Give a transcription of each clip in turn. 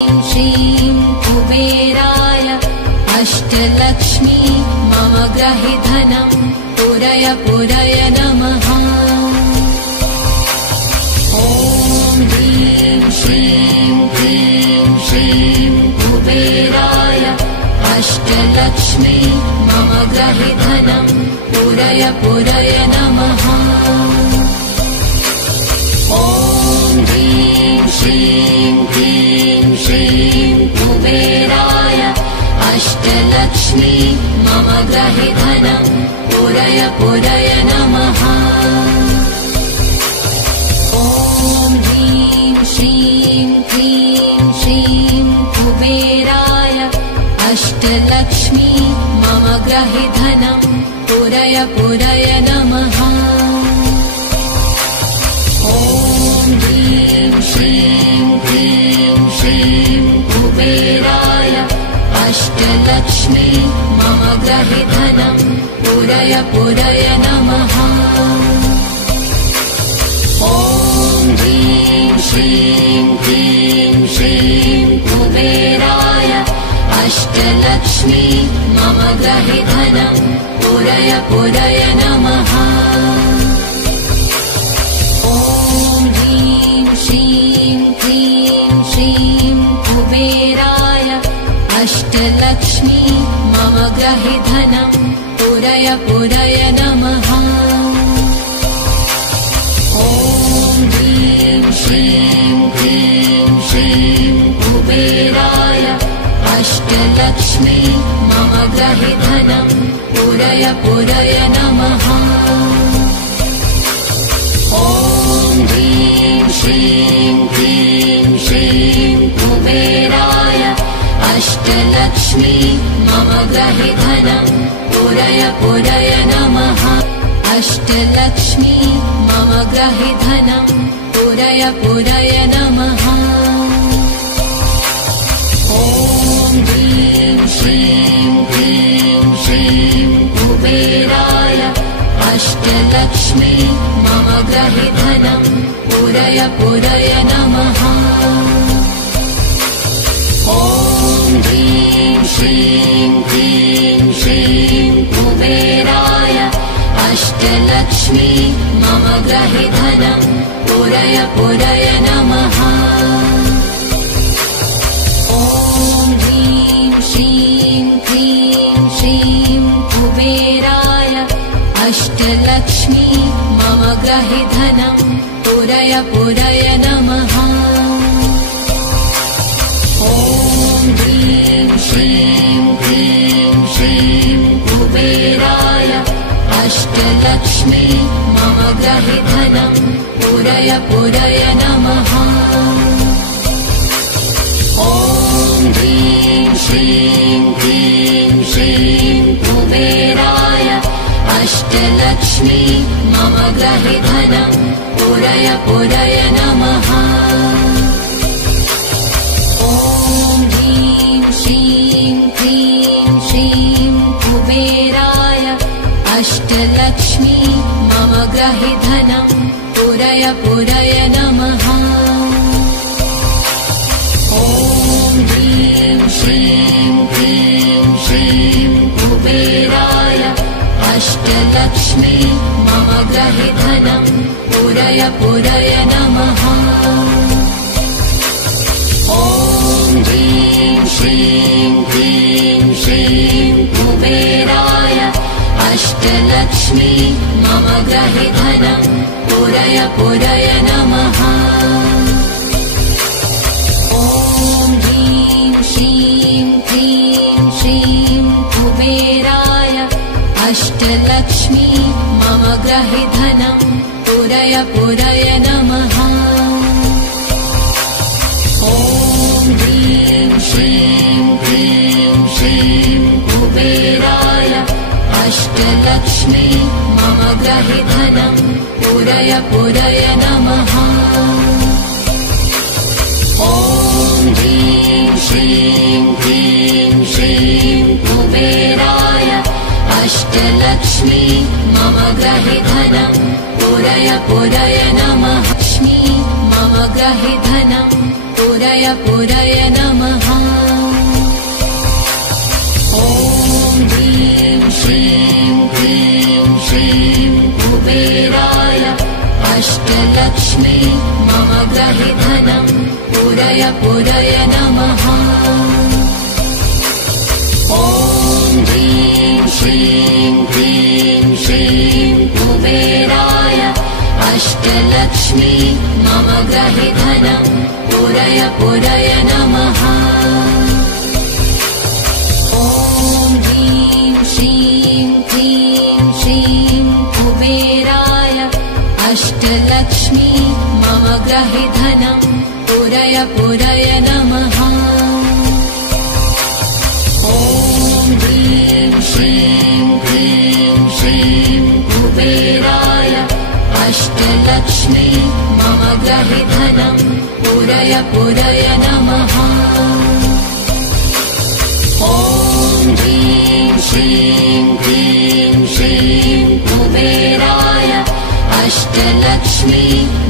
श्रीं कुबेराय अष्टलक्ष्मी मम ग्रहे धनं पुरय पुरय नमः। ॐ ह्रीं श्रीं क्लीं श्रीं कुबेराय अष्टलक्ष्मी मम ग्रहे धनं पुरय पुरय नमः। ॐ ह्रीं श्रीं क्लीं श्रीं कुबेराय अष्टलक्ष्मी मम ग्रहे धनं पुरय पुरय नमः। ॐ ह्रीं श्रीं क्लीं श्रीं कुबेराय अष्टलक्ष्मी मम ग्रहे धनं पुरय पुरय नमः। ॐ ह्रीं श्रीं क्लीं श्रीं कुबेराय अष्टलक्ष्मी मम ग्रहे धनं पुरय पुरय नमः। ॐ ह्रीं श्रीं क्लीं श्रीं कुबेराय अष्टलक्ष्मी मम ग्रहे धनं पुरय पुरय नमः। ॐ ह्रीं श्रीं क्लीं श्रीं कुबेराय अष्टलक्ष्मी मम ग्रहे धनं पुरय पुरय नमः। ॐ ह्रीं श्रीं क्लीं श्रीं कुबेराय अष्टलक्ष्मी मम ग्रहे धनं पुरय पुरय नमः। ॐ ह्रीं श्रीं क्लीं श्रीं कुबेराय अष्टलक्ष्मी मम ग्रहे धनं पुरय पुरय नमः। अष्टलक्ष्मी मम ग्रहे धनं पुरय पुरय नमः। ॐ ह्रीं श्रीं क्लीं श्रीं कुबेराय अष्टलक्ष्मी मम ग्रहे धनं पुरय पुरय नमः। ॐ ह्रीं श्रीं क्लीं श्रीं कुबेराय अष्टलक्ष्मी मम ग्रहे धनं पुरय पुरय नमः। ॐ ह्रीं श्रीं क्लीं श्रीं कुबेराय अष्टलक्ष्मी मम ग्रहे धनं पुरय पुरय नमः। ॐ ह्रीं श्रीं क्लीं श्रीं कुबेराय अष्टलक्ष्मी मम ग्रहे धनं पुरय पुरय नमः। ॐ ह्रीं श्रीं क्लीं श्रीं कुबेराय अष्टलक्ष्मी मम ग्रहे धनं पुरय पुरय नमः। ॐ ह्रीं श्रीं क्लीं श्रीं कुबेराय अष्टलक्ष्मी मम ग्रहे धनं पुरय पुरय नमः। ॐ ह्रीं श्रीं क्लीं श्रीं कुबेराय अष्टलक्ष्मी मम ग्रहे धनं पुरय पुरय नमः। ॐ ह्रीं श्रीं क्लीं श्रीं कुबेराय अष्टलक्ष्मी मम ग्रहे धनं पुरय पुरय नमः। ॐ ह्रीं श्रीं क्लीं श्रीं कुबेराय अष्टलक्ष्मी मम ग्रहे धनं पुरय पुरय नमः। ॐ ह्रीं श्रीं क्लीं श्रीं कुबेराय अष्टलक्ष्मी मम ग्रहे धनं पुरय पुरय नमः। ॐ ह्रीं श्रीं क्लीं श्रीं कुबेराय अष्टलक्ष्मी मम ग्रहे धनं पुरय पुरय नमः। लक्ष्मी मम ग्रहे धनं पुरय पुरय पुरय नमः। ॐ ह्रीं श्रीं क्लीं श्रीं कुबेराय अष्टलक्ष्मी मम गृहे धनं पुरय पुरय नमः। ॐ ह्रीं श्रीं क्लीं श्रीं कुबेराय अष्टलक्ष्मी मम गृहे धनं पुरय पुरय नमः। ॐ ह्रीं श्रीं क्लीं श्रीं कुबेराय अष्टलक्ष्मी मम गृहे धनं पुरय पुरय नमः। ॐ ह्रीं श्रीं क्लीं श्रीं कुबेराय अष्टलक्ष्मी मम गृहे धनं पुरय पुरय नमः। ॐ ह्रीं श्रीं क्लीं श्रीं कुबेराय अष्टलक्ष्मी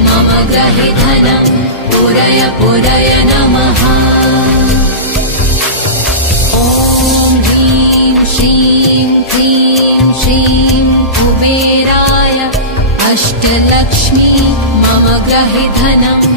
मम गृहे धनं पुरय पुरय नमः। ॐ ह्रीं श्रीं क्लीं श्रीं कुबेराय अष्टलक्ष्मी मम गृहे धनं